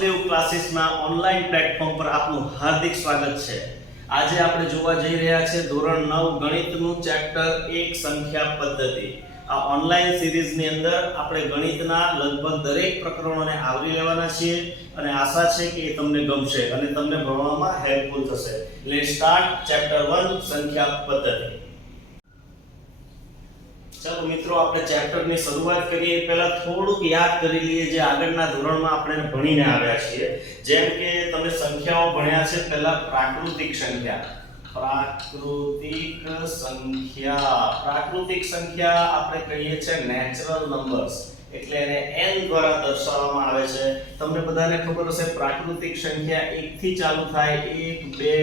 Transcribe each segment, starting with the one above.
Vasudev ક્લાસીસના online platform પર આપનું હાર્દિક સ્વાગત છે। આજે આપણે જોવા જઈ રહ્યા છે ધોરણ 9 ગણિતનું ચેપ્ટર 1 સંખ્યા પદ્ધતિ। આ ઓનલાઈન સિરીઝની અંદર આપણે ગણિતના લગભગ દરેક પ્રકરણોને આવરી લેવાના છીએ અને આશા છે કે એ તમને ગમશે અને તમને ભણવામાં હેલ્પફુલ થશે। લેટ્સ સ્ટાર્ટ ચેપ્ટર 1 સંખ્યા પદ્ધતિ। ચાલો મિત્રો, આપણે ચેપ્ટરની શરૂઆત કરીએ પહેલા થોડુંક યાદ કરી લઈએ જે આગળના ધોરણમાં આપણે ભણીને આવ્યા છીએ। જેમ કે તમે સંખ્યાઓ ભણ્યા છે પહેલા પ્રાકૃતિક સંખ્યા। પ્રાકૃતિક સંખ્યા આપણે કહીએ છીએ નેચરલ નંબર્સ, એટલે એને n દ્વારા દર્શાવવામાં આવે છે। તમને બધાને ખબર હશે પ્રાકૃતિક સંખ્યા 1 થી ચાલુ થાય, 1 2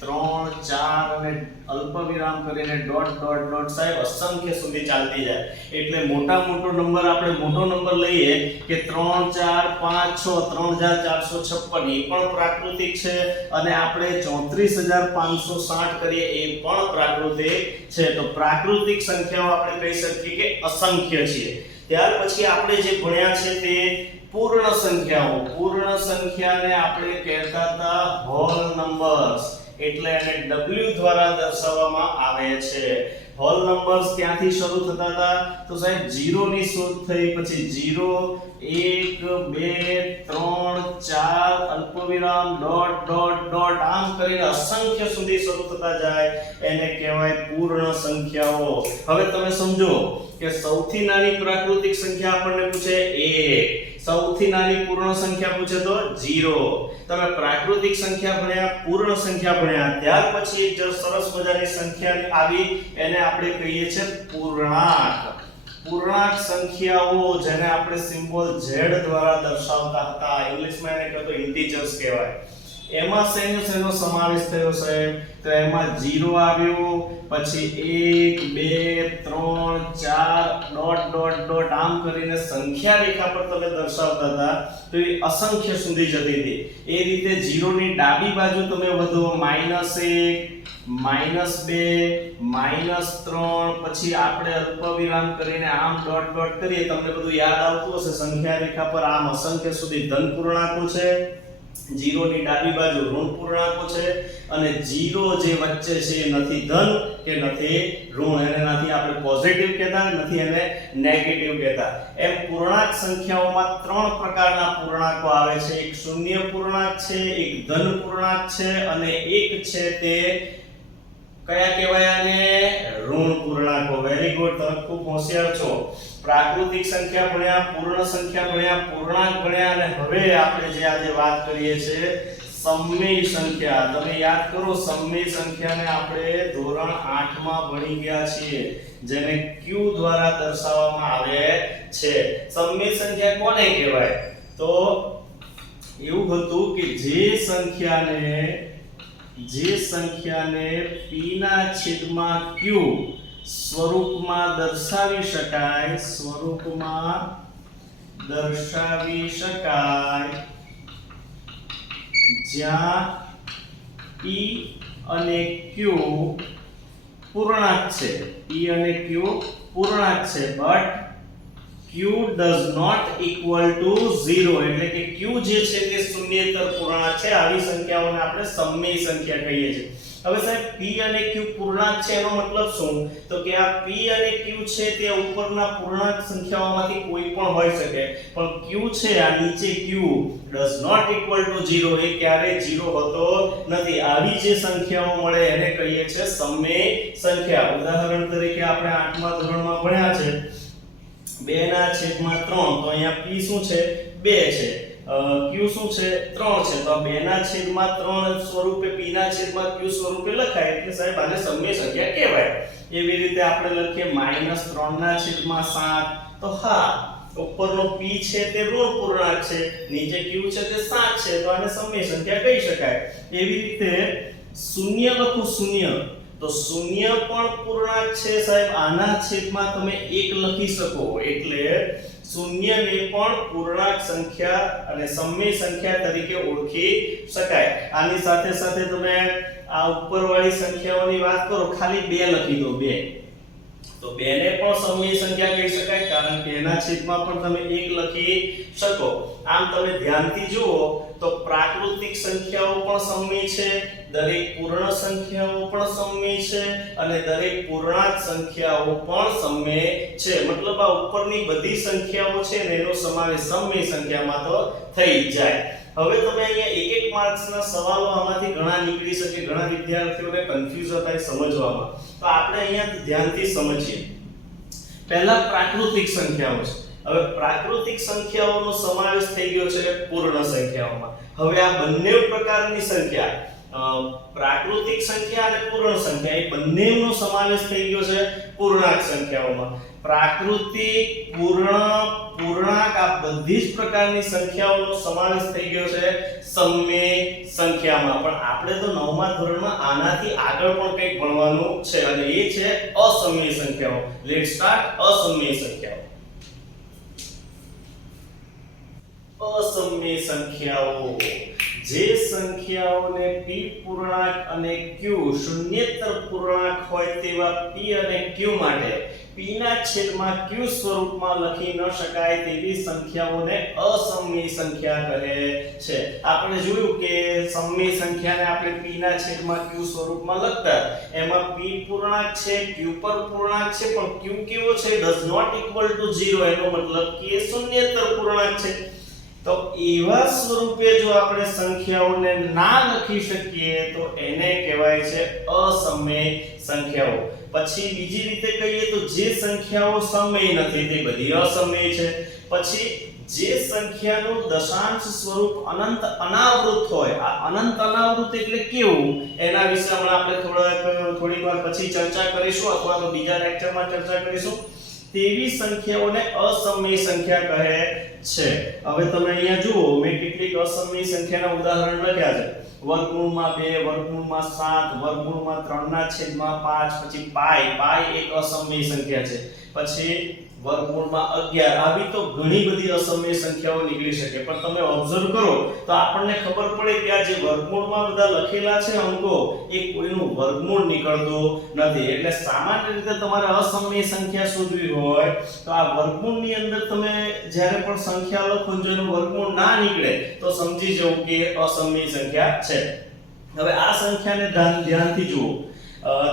3 4 અને અલ્પવિરામ કરીને ડોટ ડોટ ડોટ સાહેબ અસંખ્ય સુધી ચાલતી જાય। એટલે મોટો નંબર આપણે મોટો નંબર લઈએ કે 3 4 5 6 3456 એ પણ પ્રાકૃતિક છે અને આપણે 34560 કરીએ એ પણ પ્રાકૃતિક છે। તો પ્રાકૃતિક સંખ્યાઓ આપણે કહી શકીએ કે અસંખ્ય છે। ત્યાર પછી આપણે જે ભણ્યા છે તે પૂર્ણ સંખ્યાઓ। પૂર્ણ સંખ્યાને આપણે કહેતા હતા હોલ નંબર્સ, એટલે એને w દ્વારા દર્શાવવામાં આવે છે। હોલ નંબર્સ ક્યાંથી શરૂ થતા હતા? તો સાહેબ 0 ની શોધ થઈ, પછી 0 1 2 3 4 અલ્પવિરામ ડોટ ડોટ ડોટ આમ કરીને અસંખ્ય સુધી શરૂ થતા જાય, એને કહેવાય પૂર્ણ સંખ્યાઓ। હવે તમે સમજો કે સૌથી નાની પ્રાકૃતિક સંખ્યા આપણને પૂછે 1, સૌથી નાની પૂર્ણ સંખ્યા પૂછે તો 0। તમે પ્રાકૃતિક સંખ્યા ભણ્યા, પૂર્ણ સંખ્યા ભણ્યા, ત્યાર પછી એક સરસ મજાની સંખ્યા આવી, એને આપણે કહીએ છીએ પૂર્ણાંક। પૂર્ણાંક સંખ્યાઓ જેને આપણે સિમ્બોલ z દ્વારા દર્શાવતા હતા, ઇંગ્લિશમાં એને કહેતો ઇન્ટીજર્સ કહેવાય। એમાં શેનો સમાવેશ થયો સાહેબ? તો એમાં 0 આવ્યો, પછી 1 2 3 4 ડોટ ડોટ ડોટ આમ કરીને સંખ્યા રેખા પર તમે દર્શાવતા હતા તો એ અસંખ્ય સુધી જતી હતી। એ રીતે 0 ની ડાબી બાજુ તમે વધો, -1 -2 -3, પછી આપણે અલ્પવિરામ કરીને આમ ડોટ ડોટ કરીએ, તમને બધું યાદ આવતું હશે। સંખ્યા રેખા પર આમ અસંખ્ય સુધી ધન પૂર્ણાંકો છે, 0 ની ડાબી બાજુ ઋણ પૂર્ણાંકો છે અને 0 જે વચ્ચે છે એ નથી ધન કે નથી ઋણ, એને નથી આપણે પોઝિટિવ કહેતા, નથી એને નેગેટિવ કહેતા। એમ પૂર્ણાંક સંખ્યાઓમાં 3 પ્રકારના પૂર્ણાંકો આવે છે। એક શૂન્ય પૂર્ણાંક છે, એક ધન પૂર્ણાંક છે અને એક છે તે કયા કહેવાય? આને ઋણ પૂર્ણાંકો। વેરી ગુડ, તમે ખૂબ હોશિયાર છો। પ્રાકૃતિક સંખ્યા ભણ્યા, પૂર્ણ સંખ્યા ભણ્યા, પૂર્ણાંક ભણ્યા અને હવે આપણે જે આજે વાત કરીએ છીએ સમમેય સંખ્યા। તમે યાદ કરો, સમમેય સંખ્યાને આપણે ધોરણ 8 માં ભણી ગયા છીએ, જેને q દ્વારા દર્શાવવામાં આવે છે। સમમેય સંખ્યા કોને કહેવાય? તો એવું હતું કે જે સંખ્યાને p ના છેદમાં q સ્વરૂપમાં દર્શાવી શકાય, જ્યાં p અને q પૂર્ણાંક છે, but q does not equal to 0, એટલે કે q જે છે તે શૂન્યેતર પૂર્ણાંક છે। આવી સંખ્યાઓને આપણે સમમેય સંખ્યા કહીએ છીએ। હવે સાહેબ p અને q પૂર્ણાંક છે એનો મતલબ શું? તો કે આ p અને q છે તે ઉપરના પૂર્ણાંક સંખ્યાઓમાંથી કોઈ પણ હોઈ શકે, પણ q છે આ નીચે q does not equal to 0, એ ક્યારેય 0 હોતો નથી। આવી જે સંખ્યાઓ મળે એને કહીએ છીએ સમમેય સંખ્યા। ઉદાહરણ તરીકે આપણે 8મા ધોરણમાં ભણ્યા છે 2/3, તો અહીંયા p શું છે? 2 છે, q શું છે? 3 છે, તો 2/3 સ્વરૂપે p ના છેદમાં q સ્વરૂપે લખાય, એટલે સાહેબ આને સમમેય સંખ્યા કહેવાય। એવી રીતે આપણે લખીએ -3/7, તો હા, ઉપરનો p છે તે ઋણ પૂર્ણાંક છે, નીચે q છે તે 7 છે, તો આને સમમેય સંખ્યા કહી શકાય। એવી રીતે શૂન્ય લખું, શૂન્ય, તો શૂન્ય પણ પૂર્ણાંક છે સાહેબ, આના છેદમાં તમે 1 લખી શકો, એટલે શૂન્યને પણ પૂર્ણાંક સંખ્યા અને સમમેય સંખ્યા તરીકે ઓળખી શકાય। આની સાથે સાથે તમે આ ઉપરવાળી સંખ્યાઓની વાત કરો, ખાલી 2 લખી દો, 2 તો 2 ને પણ સમય સંખ્યા કહી શકાય કારણ કે એના છેદમાં પણ તમે 1 લખી શકો. આમ તમે ધ્યાનથી જુઓ તો પ્રાકૃતિક સંખ્યાઓ પણ સમય છે, દરેક પૂર્ણ સંખ્યાઓ પણ સમય છે અને દરેક પૂર્ણાંક સંખ્યાઓ પણ સમય છે. મતલબ આ ઉપરની બધી સંખ્યાઓ છે ને એનો સમાવેશ સમય સંખ્યામાં તો થઈ જાય. હવે તમે અહીંયા એક એક માર્ક્સના સવાલો આમાંથી ઘણા નીકળી શકે, ઘણા વિદ્યાર્થીઓને કન્ફ્યુઝ થાય સમજવામાં. તો આપણે અહીંયા ધ્યાનથી સમજીએ. પહેલા પ્રાકૃતિક સંખ્યાઓ છે. હવે પ્રાકૃતિક સંખ્યાઓનો સમાવેશ થઈ ગયો છે પૂર્ણ સંખ્યાઓમાં. હવે આ બંને પ્રકારની સંખ્યા પ્રાકૃતિક સંખ્યા અને પૂર્ણ સંખ્યા એ બંનેનો સમાવેશ થઈ ગયો છે પૂર્ણાંક સંખ્યાઓમાં. પ્રાકૃતિક, પૂર્ણ, પૂર્ણાંક આ બધી જ પ્રકારની સંખ્યાઓનો સમાવેશ થઈ ગયો છે સમય સંખ્યામાં. પણ આપણે તો 9મા ધોરણમાં આનાથી આગળ પણ કંઈક ભણવાનું છે અને એ છે અસમય સંખ્યાઓ. લેટ્સ સ્ટાર્ટ અસમય સંખ્યાઓ. અસમય સંખ્યાઓ જે સંખ્યાઓને p પૂર્ણાંક અને q શૂન્યેતર પૂર્ણાંક હોય તેવા p અને q માટે p ના છેદમાં q સ્વરૂપમાં લખી ન શકાય તેવી સંખ્યાઓને અસમય સંખ્યા કહે છે. આપણે જોયું કે સમય સંખ્યાને આપણે p ના છેદમાં q સ્વરૂપમાં લખતા એમાં p પૂર્ણાંક છે, q પર પૂર્ણાંક છે, પણ q કેવો છે does not equal to 0 એનો મતલબ કે શૂન્યેતર પૂર્ણાંક છે. તો એવા સ્વરૂપે જો આપણે સંખ્યાઓને ના લખી શકીએ તો એને કહેવાય છે અસમય સંખ્યાઓ. પછી બીજી રીતે કહીએ તો જે સંખ્યાઓ સમય નથી તે બધી અસમય છે. પછી જે સંખ્યાનું દશાંશ સ્વરૂપ અનંત અનાવૃત હોય, આ અનંત અનાવૃત એટલે કેવું એના વિશે હમણાં આપણે થોડી વાર પછી ચર્ચા કરીશું અથવા તો બીજા લેક્ચરમાં ચર્ચા કરીશું. તેવી સંખ્યાઓને અસમય સંખ્યા કહે છે. હવે તમે અહીંયા જુઓ મેં કેટલીક અસમય સંખ્યાના ઉદાહરણ લખ્યા છે. વર્ગમૂળમાં 2, વર્ગમૂળમાં 7, વર્ગમૂળમાં 3/5, પછી પાઈ એક અસમય સંખ્યા છે. પછી વર્ગમૂળમાં 11. આવી તો ઘણી બધી અસમય સંખ્યાઓ નીકળી શકે. પણ તમે ઓબ્ઝર્વ કરો તો આપણને ખબર પડે કે આ જે વર્ગમૂળમાં બધા લખેલા છે અંકો એ કોઈનું વર્ગમૂળ નીકળતું નથી. એટલે સામાન્ય રીતે તમારે અસમય સંખ્યા શોધવી હોય તો આ વર્ગમૂળની અંદર તમે જ્યારે પણ સંખ્યા લખો જો એનું વર્ગમૂળ ના નીકળે તો સમજી જવું કે અસમય સંખ્યા છે. હવે આ સંખ્યાને ધ્યાનથી જુઓ.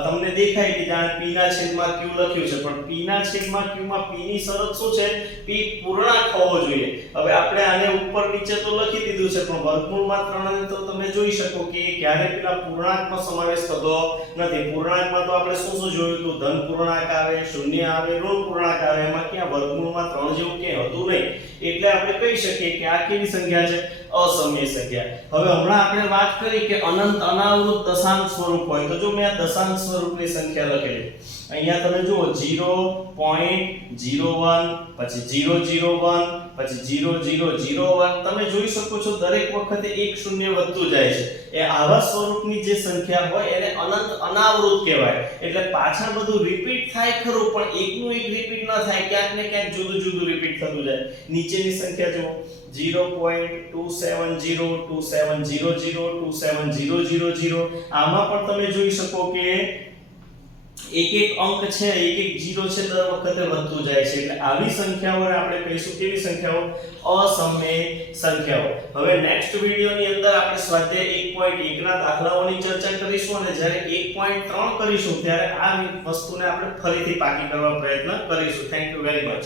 તમને દેખાય કે જાણે p ના છેદમાં q લખ્યું છે પણ p ના છેદમાં q માં p ની શરત શું છે? p પૂર્ણાંક હોવો જોઈએ. હવે આપણે આને ઉપર નીચે તો લખી દીધું છે પણ વર્ગમૂળમાં 3 ને તો તમે જોઈ શકો કે ક્યારે પેલા પૂર્ણાંકનો સમાવેશ થતો નથી. પૂર્ણાંકમાં તો આપણે શું જોયું હતું? ધન પૂર્ણાંક આવે, શૂન્ય આવે, ઋણ પૂર્ણાંક આવે. એમાં ક્યાં વર્ગમૂળમાં 3 જેવું કે હતું નહીં. એટલે આપણે કહી શકીએ કે આ કેવી સંખ્યા છે? અસમય સંખ્યા. હવે હમણાં આપણે વાત કરી કે અનંત અનાવૃત દશાંશ સ્વરૂપ હોય તો જો મેં આ દશાંશ સ્વરૂપની સંખ્યા લખેલી અહીંયા તમે જુઓ 0.01 પછી 001 પછી 0001 તમે જોઈ શકો છો દરેક વખતે એક શૂન્ય વધતું જાય છે. એ આવા સ્વરૂપની જે સંખ્યા હોય એને અનંત અનાવૃત કહેવાય. એટલે પાછળ બધું રિપીટ થાય ખરું પણ એકનું એક રિપીટ ન થાય, ક્યાંક ને ક્યાંક જુદું જુદું રિપીટ થતું જાય. નીચેની સંખ્યા જુઓ 0.270027000 આમાં પણ તમે જોઈ શકો કે એક અંક છે, એક 0 છે દર વખતે વધતું જાય છે. એટલે આવી સંખ્યાઓને આપણે કહીશું કેવી સંખ્યાઓ? અસમય સંખ્યાઓ. હવે નેક્સ્ટ વિડિયોની અંદર આપણે સ્વાધ્યાય 1.1 ના દાખલાઓની ચર્ચા કરીશું અને જ્યારે 1.3 કરીશું ત્યારે આ વસ્તુને આપણે ફરીથી પાકી કરવા પ્રયત્ન કરીશું. Thank you very much.